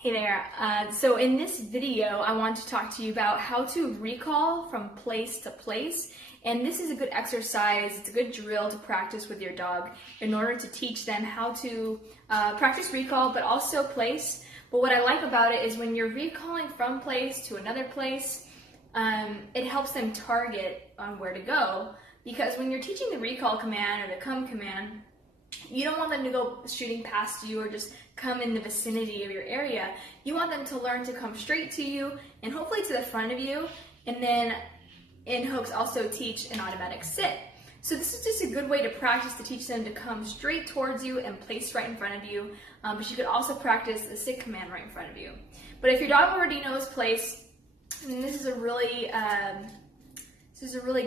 Hey there. So in this video, I want to talk to you about how to recall from place to place. And this is a good exercise, it's a good drill to practice with your dog in order to teach them how to practice recall, but also place. But what I like about it is when you're recalling from place to another place, it helps them target on where to go. Because when you're teaching the recall command or the come command, you don't want them to go shooting past you or just come in the vicinity of your area. You want them to learn to come straight to you and hopefully to the front of you, and then in hopes also teach an automatic sit. So this is just a good way to practice to teach them to come straight towards you and place right in front of you. But you could also practice the sit command right in front of you. But if your dog already knows place, then this is a really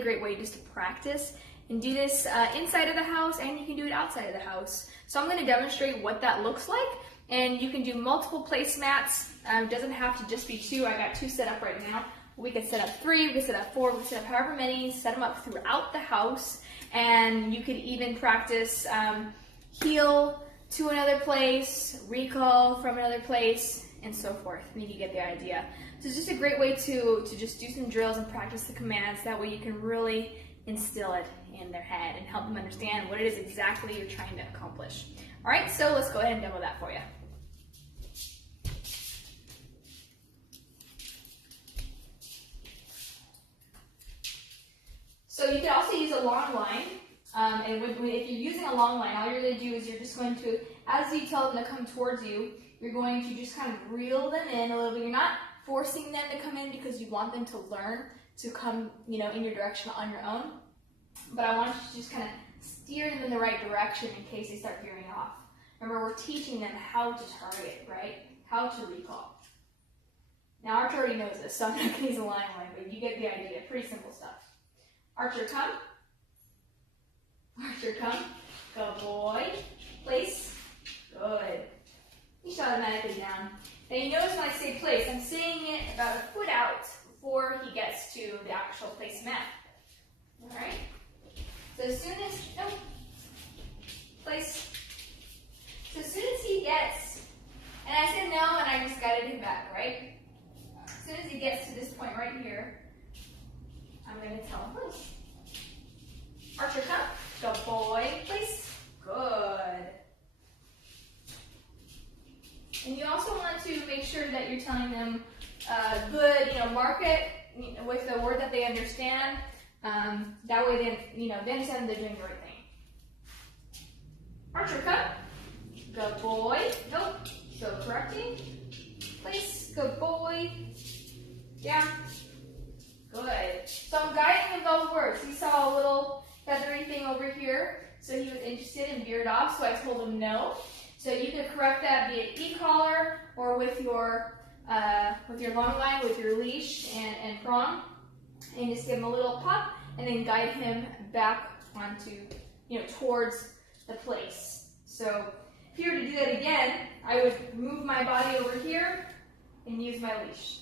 great way just to practice. And do this inside of the house, and you can do it outside of the house. So I'm going to demonstrate what that looks like, and you can do multiple placemats. It doesn't have to just be 2. I got 2 set up right now. We can set up 3, we can set up 4, we can set up however many, set them up throughout the house. And you could even practice heel to another place, recall from another place, and so forth. I think you get the idea. So it's just a great way to just do some drills and practice the commands. That way you can really instill it in their head and help them understand what it is exactly you're trying to accomplish. All right, so let's go ahead and demo that for you. So you can also use a long line, and if you're using a long line, all you're going to do is you're just going to, as you tell them to come towards you, you're going to just kind of reel them in a little bit. You're not forcing them to come in because you want them to learn to come, in your direction on your own. But I want you to just kind of steer them in the right direction in case they start veering off. Remember, we're teaching them how to target, right? How to recall. Now, Archer already knows this, so I'm not going to use a line, but you get the idea. Pretty simple stuff. Archer, come. Archer, come. Good boy. Place. Good. He's automatically down. Now, you notice when I say place, I'm saying it about a foot out before he gets to the actual place mat. All right? So as soon as, place. So as soon as he gets, and I said no, and I just guided him back, right? As soon as he gets to this point right here, I'm going to tell him place. Archer, come. Good boy. Place. Good. And you also want to make sure that you're telling them good, mark it with the word that they understand. That way they understand they're doing the right thing. Archer, come. Good boy. Nope. So correcting. Place. Good boy. Down. Good. So I'm guiding with those words. He saw a little feathery thing over here, so he was interested and veered off, so I told him no. So you can correct that via e-collar or with your long line, with your leash and prong, and just give him a little pop, and then guide him back onto, towards the place. So if you were to do that again, I would move my body over here and use my leash.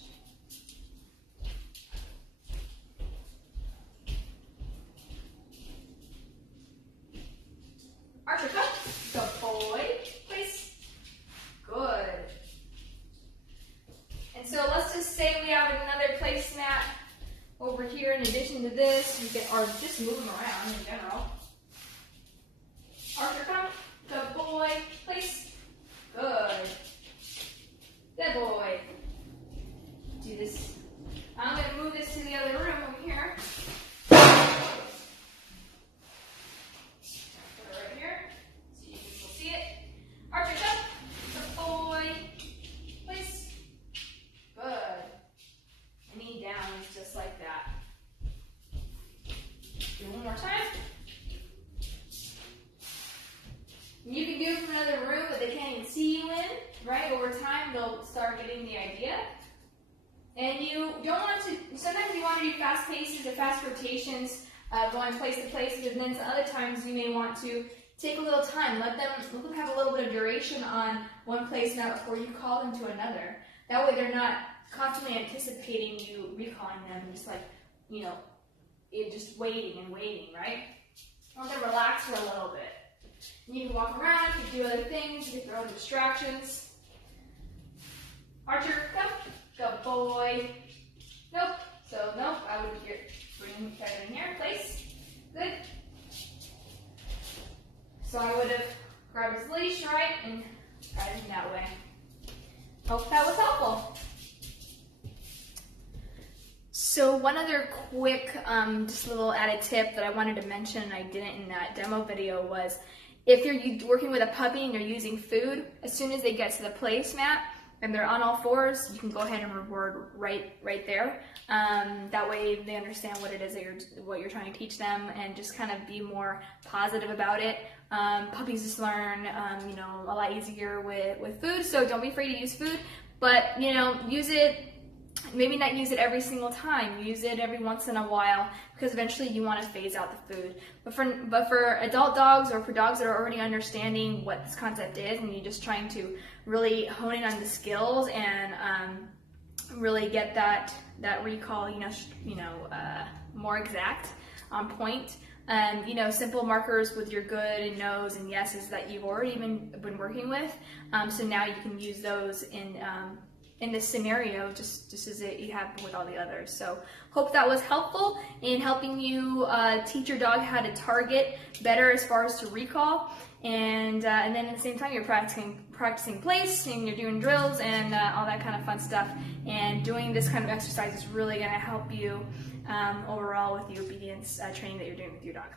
Archer, come. Good boy. Place. Good. And so let's just say we have another placemat over here in addition to this. You can, or just move them around in general. Archer, come. Good boy. Place. Good. Good boy. Do this. I'm going to move this to the other room over here. Archer, come. Good boy. Place. Good. And knee down is just like that. Do it one more time. And you can do it from another room that they can't even see you in, right? Over time, they'll start getting the idea. And you don't want to, sometimes you want to do fast paces or fast rotations, going place to place, but then other times you may want to take a little time, let them have a little bit of duration on one placemat before you call them to another. That way they're not constantly anticipating you recalling them, just like, just waiting and waiting, right? I want them to relax for a little bit. And you can walk around, you can do other things, you can throw in distractions. way. Nope. So nope, I would bring that in here, place. Good. So I would have grabbed his leash, right, and guided him that way. Hope that was helpful. So one other quick, just little added tip that I wanted to mention, and I didn't in that demo video, was if you're working with a puppy and you're using food, as soon as they get to the placemat and they're on all fours, you can go ahead and reward right there. That way they understand what it is that what you're trying to teach them, and just kind of be more positive about it. Puppies just learn, a lot easier with food, so don't be afraid to use food, but use it. Maybe not use it every single time. Use it every once in a while, because eventually you want to phase out the food. But for adult dogs, or for dogs that are already understanding what this concept is, and you're just trying to really hone in on the skills and really get that recall, more exact, on point. Simple markers with your good and no's and yeses that you've already been working with. So now you can use those in this scenario, just as you have with all the others. So hope that was helpful in helping you teach your dog how to target better as far as to recall. And then at the same time, you're practicing place, and you're doing drills and all that kind of fun stuff. And doing this kind of exercise is really going to help you overall with the obedience training that you're doing with your dog.